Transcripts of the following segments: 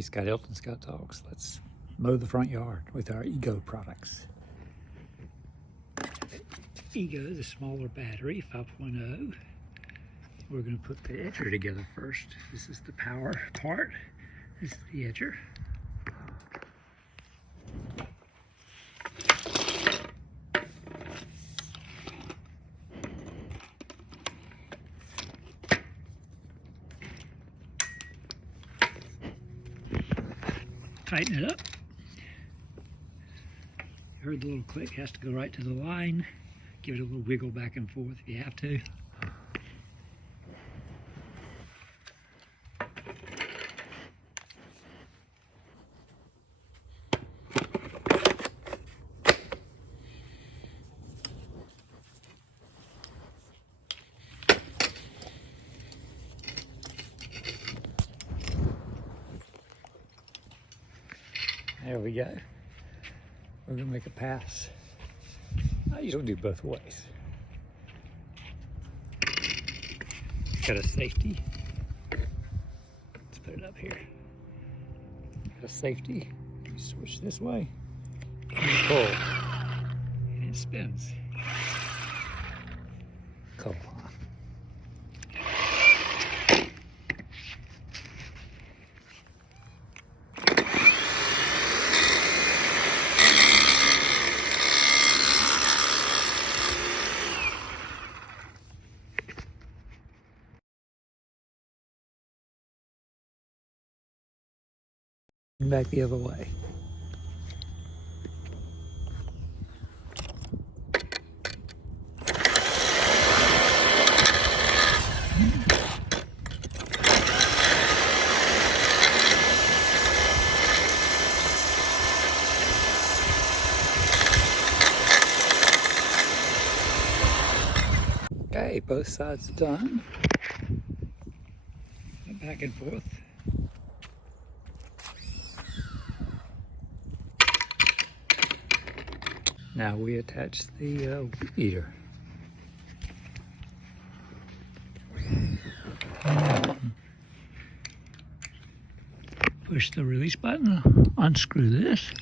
Scott Hilton, Scott Talks. Let's mow the front yard with our Ego products. Ego is a smaller battery, 5.0. We're going to put the edger together first. This is the power part. This is the edger. Tighten it up. You heard the little click, has to go right to the line. Give it a little wiggle back and forth if you have to. There we go. We're gonna make a pass. I usually do both ways. Got a safety. Let's put it up here. Got a safety. You switch this way. And you pull. And it spins. Cool. Back the other way. Okay, both sides done. Back and forth. Now we attach the weed eater. Push the release button, unscrew this.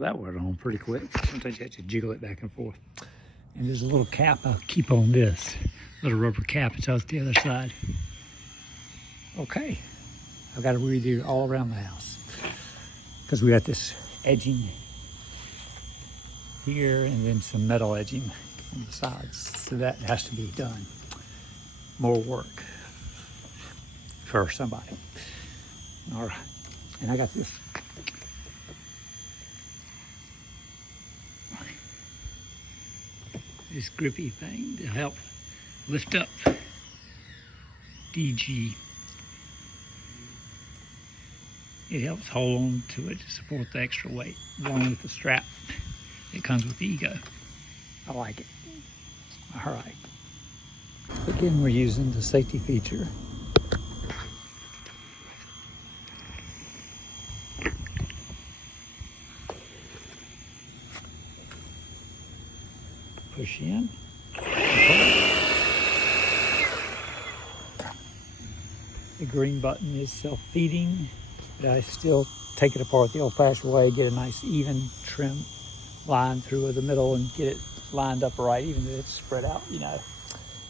That went on pretty quick. Sometimes you have to jiggle it back and forth. And there's a little cap I'll keep on this. Little rubber cap, it's out the other side. Okay, I've got to redo all around the house. Because we got this edging here and then some metal edging on the sides. So that has to be done. More work for somebody. All right, and I got this. This grippy thing to help lift up DG. It helps hold on to it to support the extra weight along with the strap that comes with the Ego. I like it. All right. Again, we're using the safety feature. Push in. The green button is self-feeding, but I still take it apart the old-fashioned way, get a nice even trim line through the middle and get it lined up right, even though it's spread out, you know,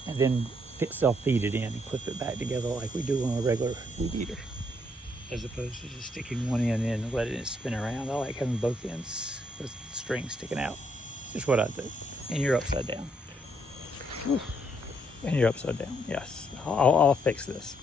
and then self-feed it in and clip it back together like we do on a regular weed eater, as opposed to just sticking one end in and letting it spin around. I like having both ends with strings sticking out. It's just what I do. And you're upside down. Oof. And you're upside down. Yes, I'll fix this.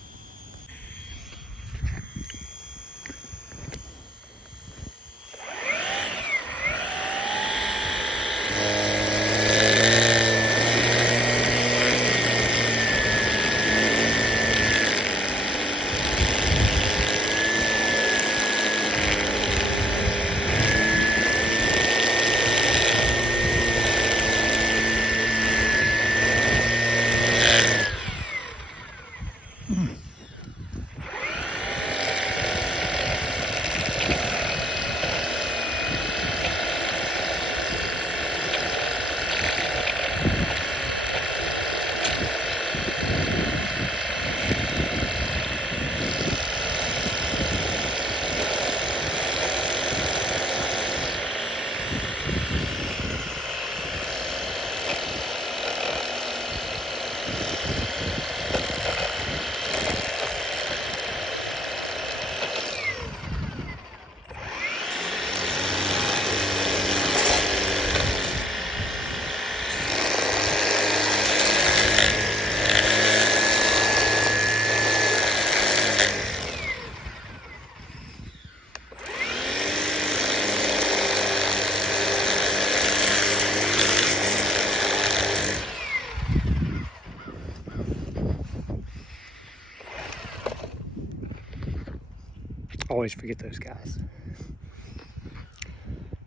always forget those guys.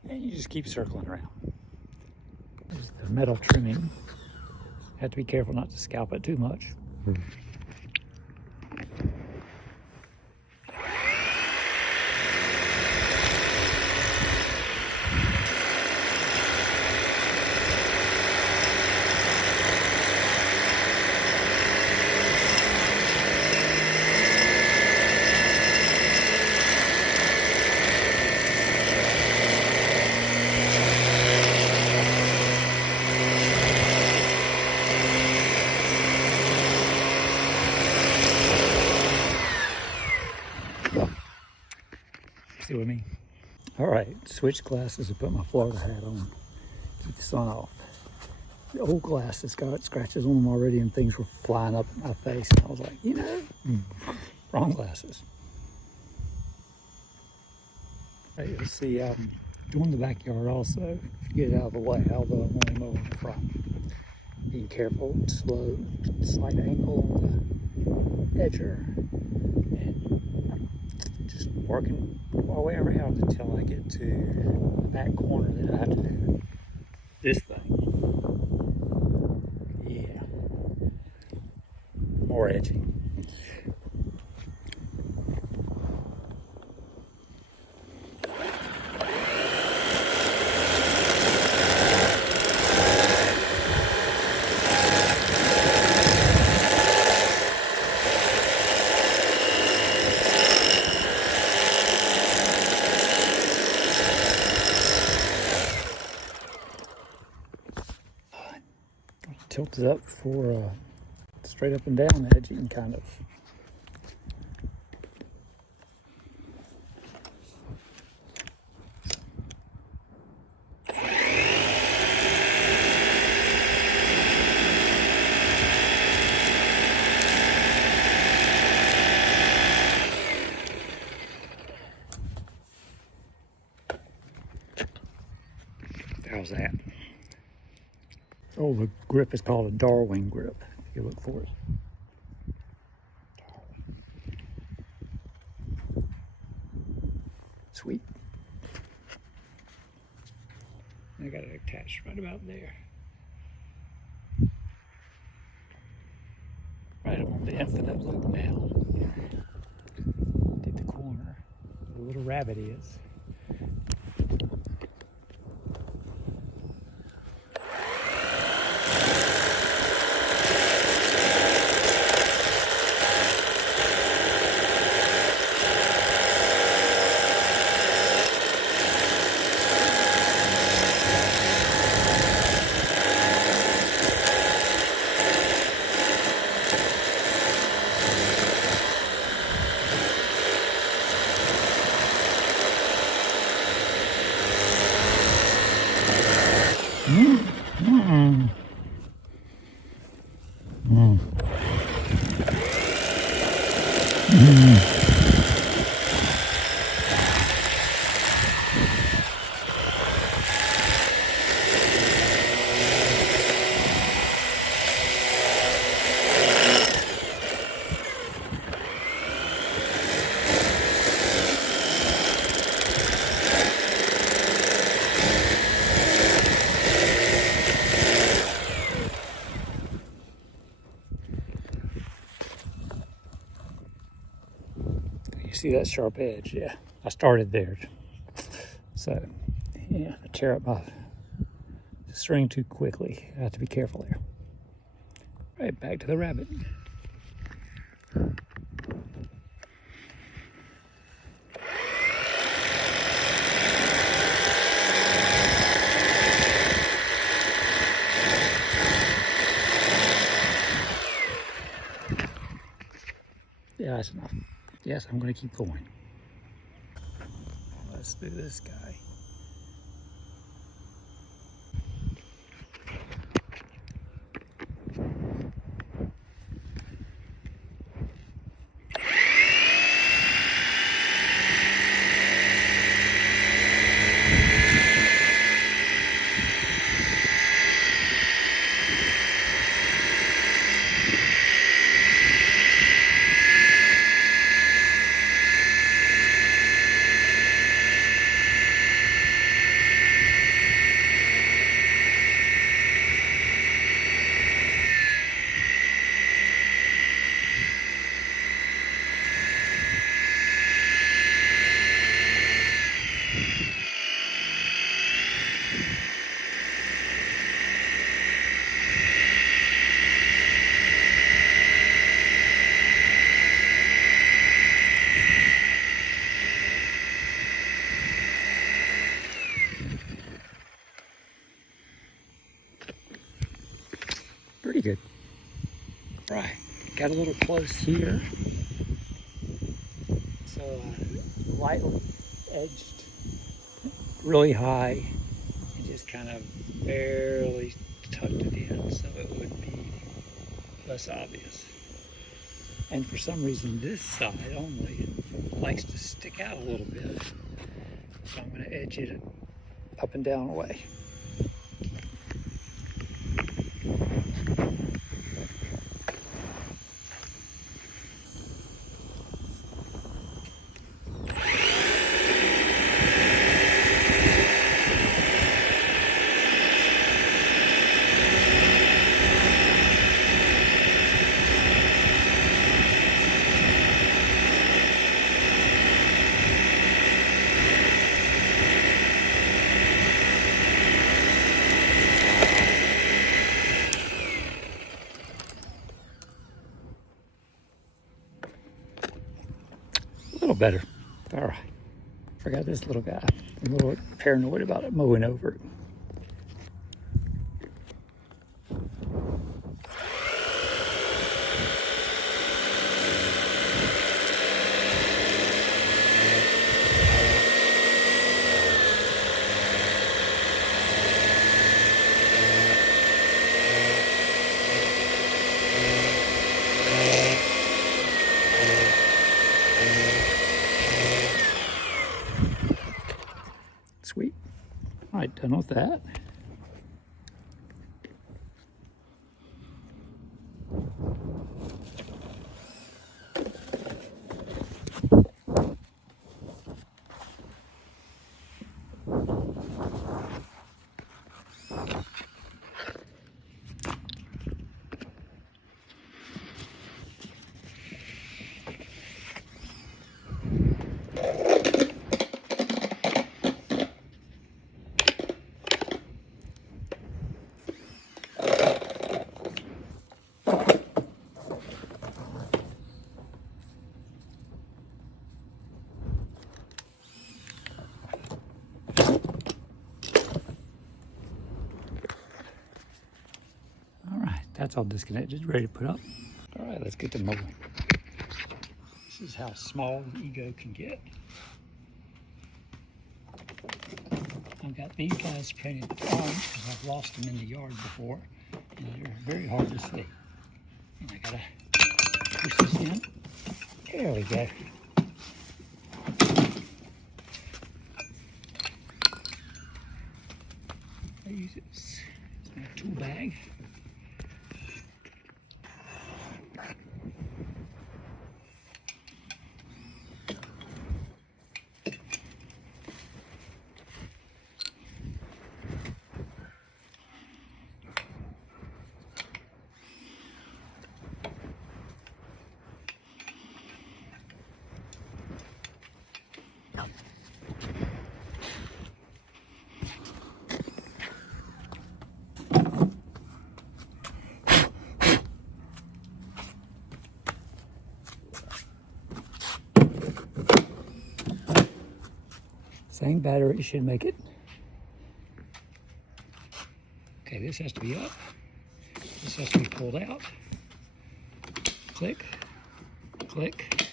And you just keep circling around. There's the metal trimming. Have to be careful not to scalp it too much. See what I mean? All right, switch glasses and put my Florida hat on. Keep the sun off. The old glasses got scratches on them already and things were flying up in my face. And I was like, you know, wrong glasses. All right, let's see, doing the backyard also, get it out of the way, although I'm only mowing the front. Being careful, slow, slight angle on the edger. And just working my way around until I get to the back corner that I have to do this thing. Yeah. More edging. Tilt it up for straight up and down edging, kind of. How's that? Oh, the grip is called a Darwin grip. If you look for it. Sweet. I got it attached right about there. Right on the infinite loop now. Did the corner. Where the little rabbit is. You see that sharp edge? Yeah, I started there. So, yeah, I tear up my string too quickly. I have to be careful there. Right, back to the rabbit. Yeah, that's enough. Yes, I'm going to keep going. Let's do this guy. got a little close here. So lightly edged really high and just kind of barely tucked it in so it would be less obvious. And for some reason this side only likes to stick out a little bit. So I'm going to edge it up and down away. A little better. All right. Forgot this little guy. I'm a little paranoid about it mowing over it. Sweet. All right, done with that. That's all disconnected, ready to put up. All right, let's get to mowing. This is how small the ego can get. I've got these guys painted on because I've lost them in the yard before, and they're very hard to see. And I gotta push this in. There we go. I use it as my tool bag. Same battery should make it. Okay, this has to be up. This has to be pulled out. Click, click.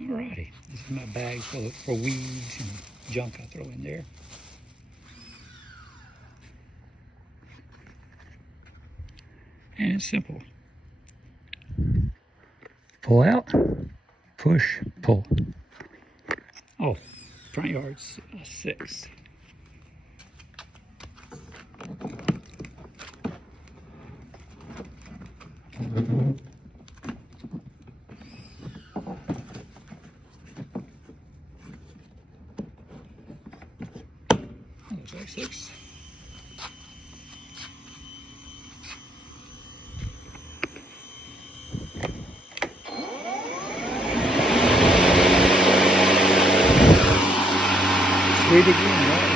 Alrighty, this is my bag for weeds and junk I throw in there. And it's simple. Pull out, push, pull. Oh, front yard's 6. Looks like 6. Sweet again, right?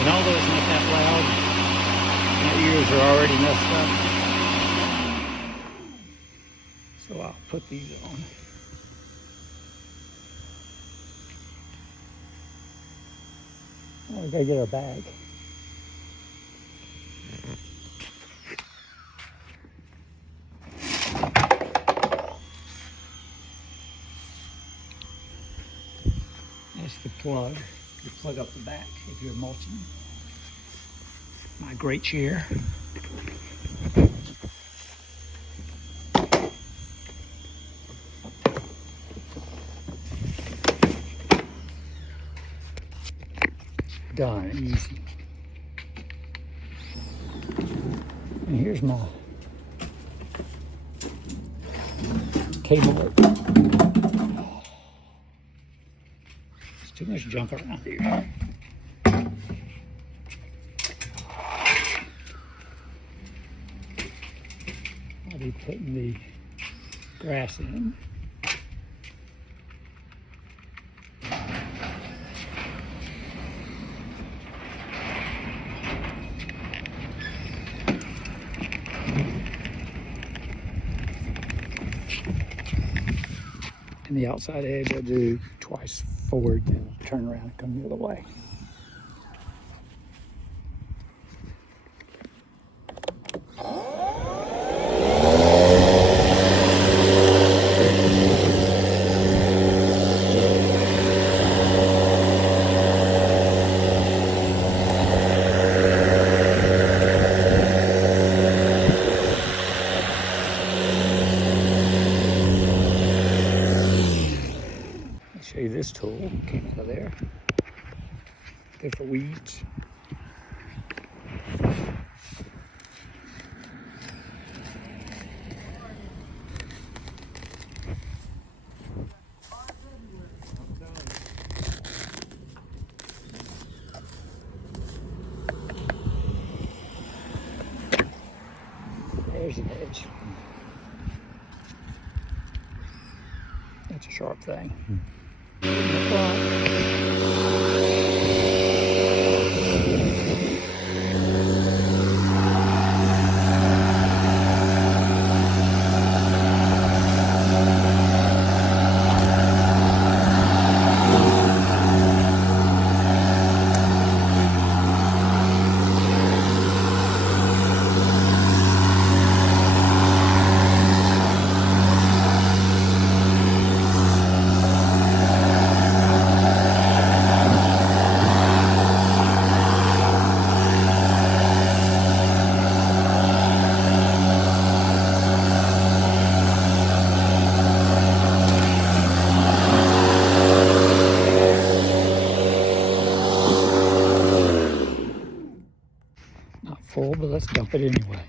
And although it's not that loud, my ears are already messed up. So I'll put these on. Oh, we gotta get our bag. plug. You plug up the back if you're mulching. My great chair. Done, easy. And here's my cable. There's too much junk around here. I'll be putting the grass in. And the outside edge I do twice forward, then turn around and come the other way. Show you this tool, came out of there. Good for weeds. There's an edge. That's a sharp thing. Not full, but let's dump it anyway.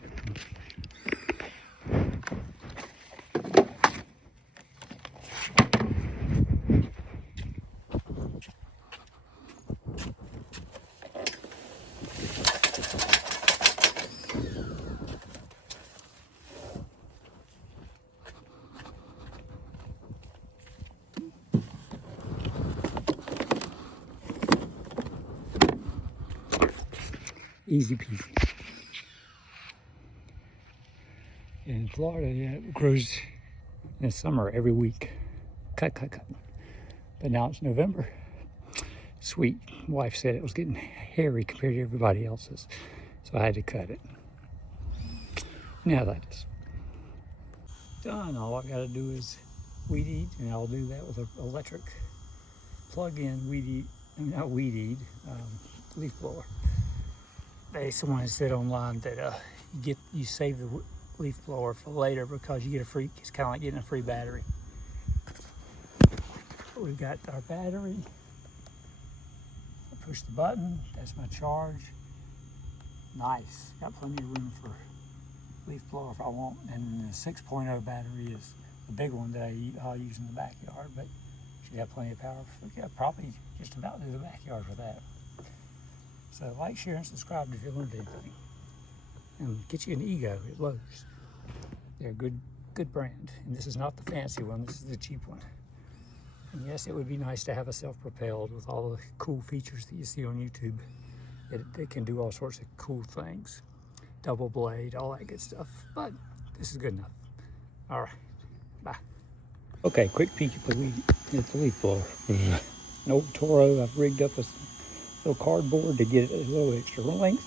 Easy peasy. In Florida, yeah, it grows in the summer every week. Cut. But now it's November. Sweet. Wife said it was getting hairy compared to everybody else's, so I had to cut it. Now that is done. All I gotta do is weed eat, and I'll do that with an electric plug-in leaf blower. Someone said online that you save the leaf blower for later because you get a free. It's kind of like getting a free battery. We've got our battery. I push the button. That's my charge. Nice. Got plenty of room for leaf blower if I want. And the 6.0 battery is the big one that I'll use in the backyard, but should have plenty of power. Probably just about do the backyard for that. So like, share, and subscribe if you learned anything. And get you an Ego at Lowe's. They're a good brand. And this is not the fancy one, this is the cheap one. And yes, it would be nice to have a self-propelled with all the cool features that you see on YouTube. It can do all sorts of cool things. Double blade, all that good stuff. But this is good enough. All right, bye. Okay, quick peek at the leaf blower. An old Toro I've rigged up with a little cardboard to get it a little extra length.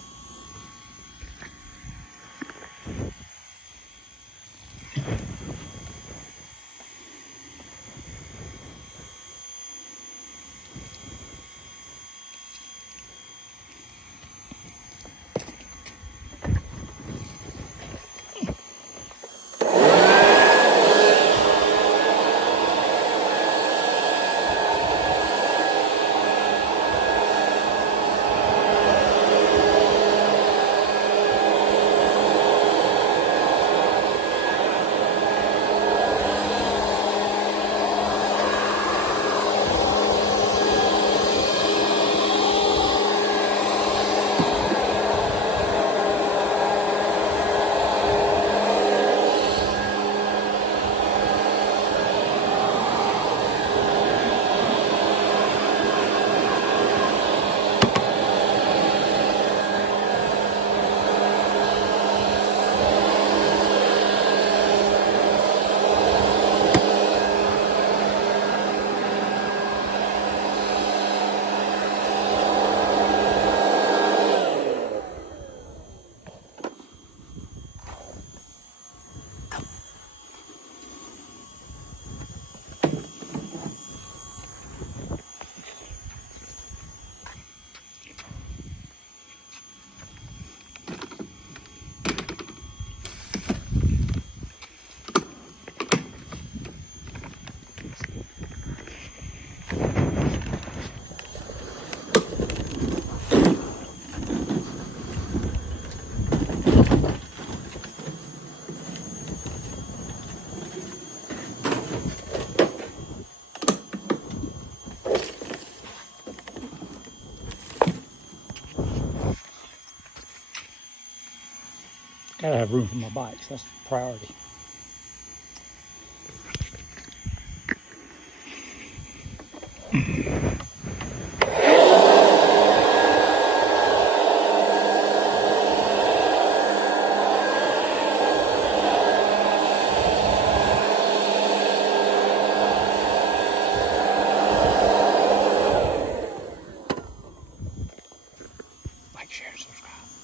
gotta have room for my bikes. That's the priority. Like, share, subscribe.